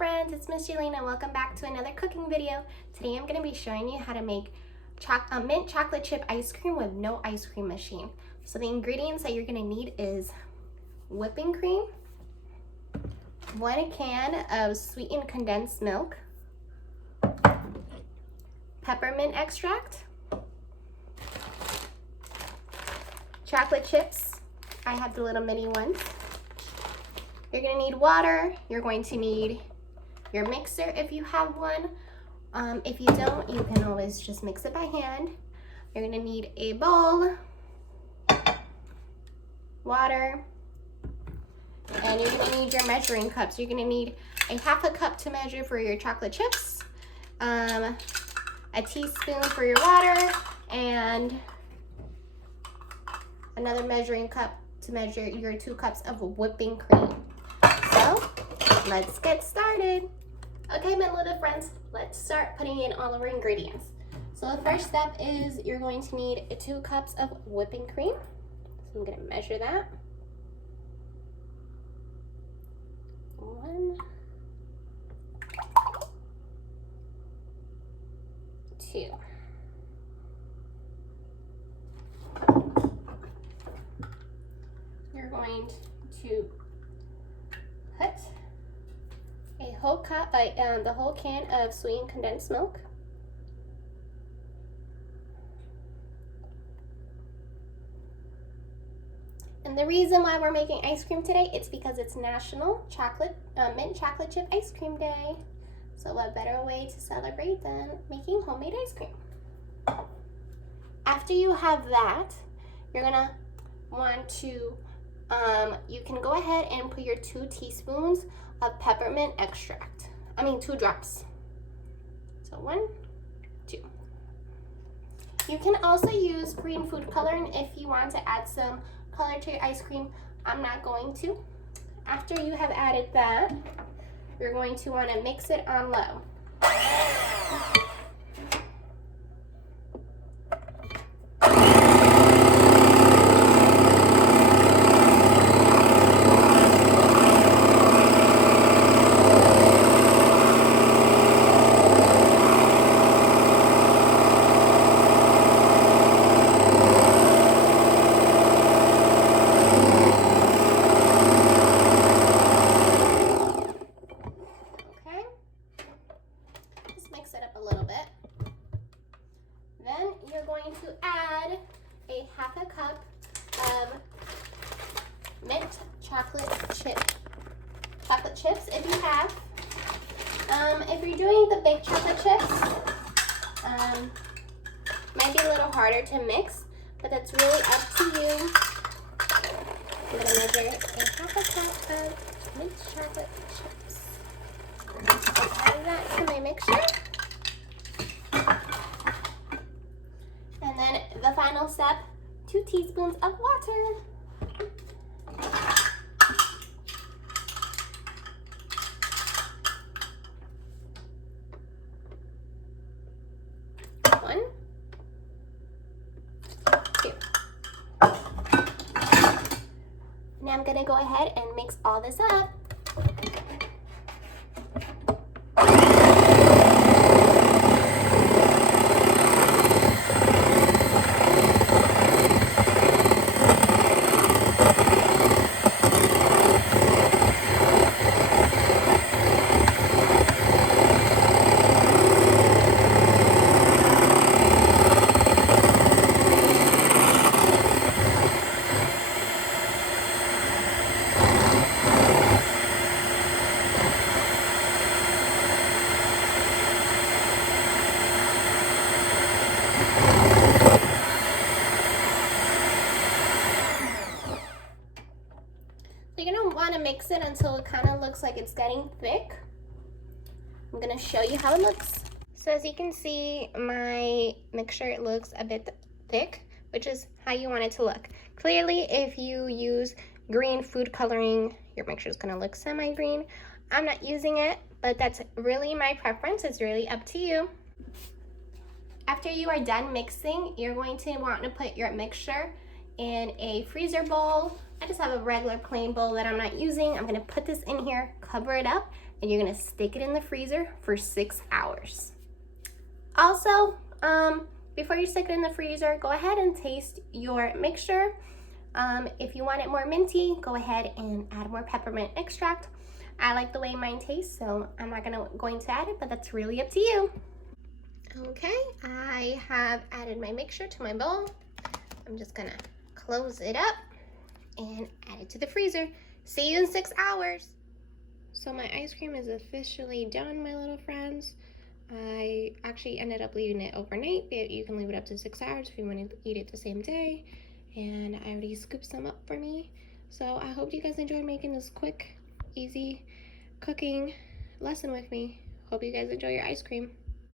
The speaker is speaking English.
friends, it's Miss Jailene and welcome back to another cooking video. Today I'm going to be showing you how to make mint chocolate chip ice cream with no ice cream machine. So the ingredients that you're going to need is whipping cream, 1 can of sweetened condensed milk, peppermint extract, chocolate chips. I have the little mini ones. You're going to need water. You're going to need your mixer if you have one. If you don't, you can always just mix it by hand. You're going to need a bowl, water, and you're going to need your measuring cups. You're going to need a ½ cup to measure for your chocolate chips, a teaspoon for your water, and another measuring cup to measure your 2 cups of whipping cream. So let's get started. Okay, my little friends, let's start putting in all of our ingredients. So the first step is you're going to need 2 cups of whipping cream. So I'm going to measure that. 1, 2. You're going to put a whole cup, the whole can of sweetened condensed milk. And the reason why we're making ice cream today, it's because it's National Mint Chocolate Chip Ice Cream Day. So what better way to celebrate than making homemade ice cream? After you have that, you're gonna want to you can go ahead and put your 2 teaspoons of peppermint extract. 2 drops. So 1, 2. You can also use green food coloring if you want to add some color to your ice cream. I'm not going to. After you have added that, you're going to want to mix it on low. Mix it up a little bit. Then you're going to add a ½ cup of mint chocolate chips if you have. If you're doing the big chocolate chips, might be a little harder to mix, but that's really up to you. I'm going to measure a ½ cup of mint chocolate chips. Add that to my mixture. And then the final step, 2 teaspoons of water. One, 2. Now I'm gonna go ahead and mix all this up. You're going to want to mix it until it kind of looks like it's getting thick. I'm going to show you how it looks. So as you can see, my mixture looks a bit thick, which is how you want it to look. Clearly, if you use green food coloring, your mixture is going to look semi-green. I'm not using it, but that's really my preference. It's really up to you. After you are done mixing, you're going to want to put your mixture in a freezer bowl I just have a regular plain bowl that I'm not using. I'm gonna put this in here, cover it up, and you're gonna stick it in the freezer for 6 hours. Also, before you stick it in the freezer, go ahead and taste your mixture. If you want it more minty, go ahead and add more peppermint extract. I like the way mine tastes, so I'm not going to add it, but that's really up to you. Okay, I have added my mixture to my bowl. I'm just gonna close it up and add it to the freezer. See you in 6 hours. So my ice cream is officially done, my little friends. I actually ended up leaving it overnight, but you can leave it up to 6 hours if you want to eat it the same day. And I already scooped some up for me. So I hope you guys enjoyed making this quick, easy cooking lesson with me. Hope you guys enjoy your ice cream.